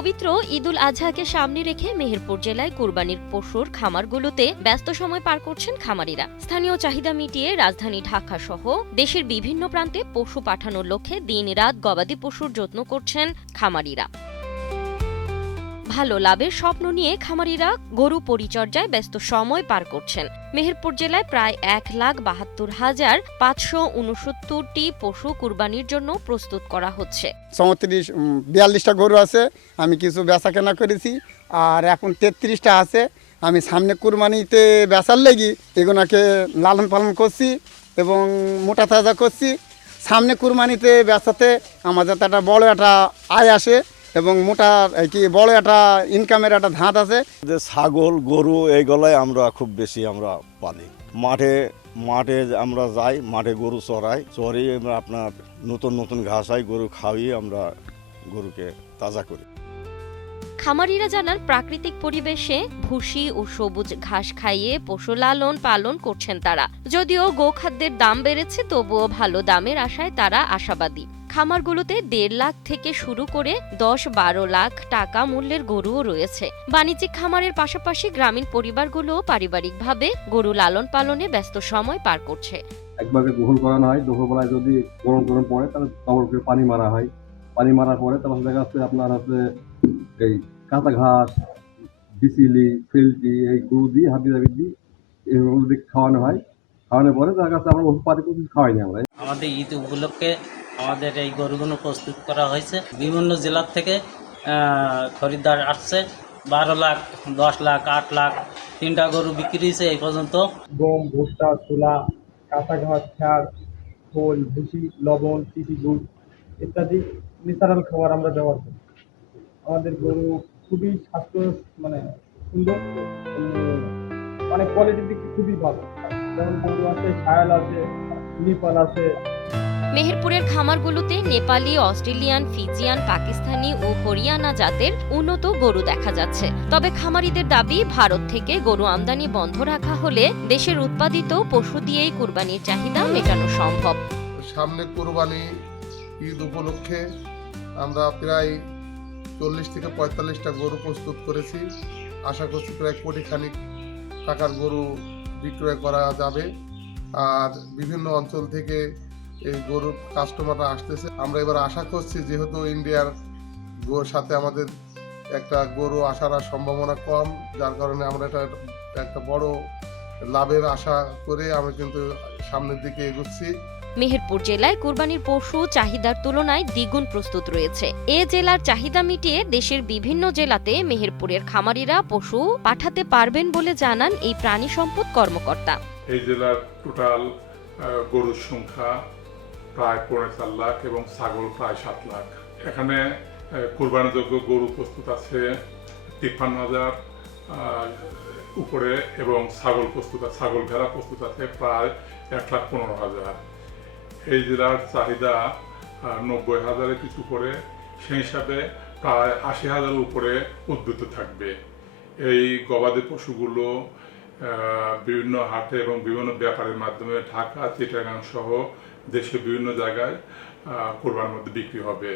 পবিত্র ঈদুল আজহাকে সামনে রেখে মেহেরপুর জেলায় কুরবানির পশুর খামারগুলোতে ব্যস্ত সময় পার করছেন খামারিরা। স্থানীয় চাহিদা মিটিয়ে রাজধানী ঢাকা সহ দেশের বিভিন্ন প্রান্তে পশু পাঠানোর লক্ষ্যে দিন-রাত গবাদি পশুর যত্ন করছেন খামারিরা। ভালো লাভের স্বপ্ন নিয়ে খামারিরা গরু পরিচর্যায় ব্যস্ত সময় পার করছেন। মেহেরপুর জেলায় প্রায় 1,72,569টি পশু কুরবানির জন্য প্রস্তুত করা হচ্ছে। 34-42টা গরু আছে, আমি কিছু বেচা কেনা করেছি, আর এখন 33টা আছে। আমি সামনে কুরবানিতে বেচার লেগে এগুলোকে লালন পালন করছি এবং মোটা তাজা করছি। সামনে কুরবানিতে বেচাতে আমাদের তো একটা বড় একটা আয় আসে এবং মোটা বড় একটা ইনকামের একটা ধাঁধ আছে। যে ছাগল গরু এইগুলাই আমরা খুব বেশি আমরা পালি। মাঠে আমরা যাই, মাঠে গরু চড়াই আপনার নতুন নতুন ঘাস হয়, গরু খাওয়িয়ে আমরা গরুকে তাজা করি। খামারিরা জানান প্রাকৃতিক পরিবেশে ভুসি ও সবুজ ঘাস খাইয়ে পশু লালন পালন করছেন তারা। যদিও গোখাদ্যের দাম বেড়েছে, তবুও ভালো দামের আশায় তারা আশাবাদী। খামারগুলোতে 1.5 লাখ থেকে শুরু করে 10-12 লাখ টাকা মূল্যের গরুও রয়েছে। বাণিজ্যিক খামারের পাশাপাশি গ্রামীণ পরিবারগুলো পারিবারিকভাবে গরু লালন পালনে ব্যস্ত সময় পার করছে। একবারে গোসল করানো হয়, দুপুরবেলায় যদি গরম পড়ে তাহলে কবর করে পানি মারা হয়। পানি মারার পরে তারপর দেখা যাচ্ছে আপনার এই কাঁচা ঘাস, বিচিলি, ফেলটি এই গরু দিয়ে হাবি দিয়ে এগুলো দিয়ে খাওয়ানো হয়। খাওয়ানোর পরে তার কাছে আমরা ওষুধ পাতি কিছু খাওয়াই না। আমরা আমাদের ঈদ উপলক্ষে আমাদের এই গরুগুলো প্রস্তুত করা হয়েছে। বিভিন্ন জেলার থেকে খরিদ্দার আসছে। 12 লাখ, 10 লাখ, 8 লাখ 3টা গরু বিক্রি হয়েছে এই পর্যন্ত। গম, ভুট্টা, ছোলা, কাঁচা ঘাস, খড়, খোল, ভুসি, লবণ, চিটি গুড় ইত্যাদি ন্যাচারাল খাবার আমরা ব্যবহার করি। আমাদের গরু খুবই স্বাস্থ্য সুন্দর, অনেক কোয়ালিটির দিক থেকে খুবই ভালো। যেমন গরু আছে, শায়াল আছে, নেপাল আছে। মেহেরপুরের খামারগুলোতে নেপালি, অস্ট্রেলিয়ান, ফিজিয়ান, পাকিস্তানি ও হরিয়ানা জাতের উন্নত গরু দেখা যাচ্ছে। তবে খামারিদের দাবি, ভারত থেকে গরু আমদানি বন্ধ রাখা হলে দেশের উৎপাদিত পশু দিয়েই কুরবানির চাহিদা মেটানো সম্ভব। সামনে কুরবানি ঈদ উপলক্ষে আমরা প্রায় 40 থেকে 45টা গরু প্রস্তুত করেছি। আশা করছি প্রায় কোটিখানিক টাকার গরু বিক্রয় করা যাবে। আর বিভিন্ন অঞ্চল থেকে এই গরুর কাস্টমাররা আসতেছে। আমরা এবার আশা করছি, যেহেতু ইন্ডিয়ার গরুর সাথে আমাদের একটা গরু আসার সম্ভাবনা কম, যার কারণে আমরা একটা বড় লাভের আশা করে আমরা কিন্তু সামনের দিকে এগোচ্ছি। মেহেরপুর জেলায় কুরবানির পশু চাহিদার তুলনায় দ্বিগুণ প্রস্তুত রয়েছে। এ জেলার চাহিদা মিটিয়ে দেশের বিভিন্ন জেলাতে মেহেরপুরের খামারিরা পশু পাঠাতে পারবেন বলে জানান এই প্রাণী সম্পদ কর্মকর্তা। এই জেলার টোটাল গরুর সংখ্যা প্রায় 4.5 লাখ এবং ছাগল প্রায় 7 লাখ। এখানে কুরবানিযোগ্য গরু প্রস্তুত আছে 53,000 উপরে এবং ছাগল ভেড়া প্রস্তুত আছে প্রায় 1,15,000। এই জেলার চাহিদা 90,000-এর কিছু করে, সেই হিসাবে প্রায় 80,000-এর উপরে উদ্বৃত্ত থাকবে। এই গবাদি পশুগুলো বিভিন্ন হাটে এবং বিভিন্ন ব্যাপারের মাধ্যমে ঢাকা, চিটাগাং সহ দেশের বিভিন্ন জায়গায় কোরবানির মধ্যে বিক্রি হবে।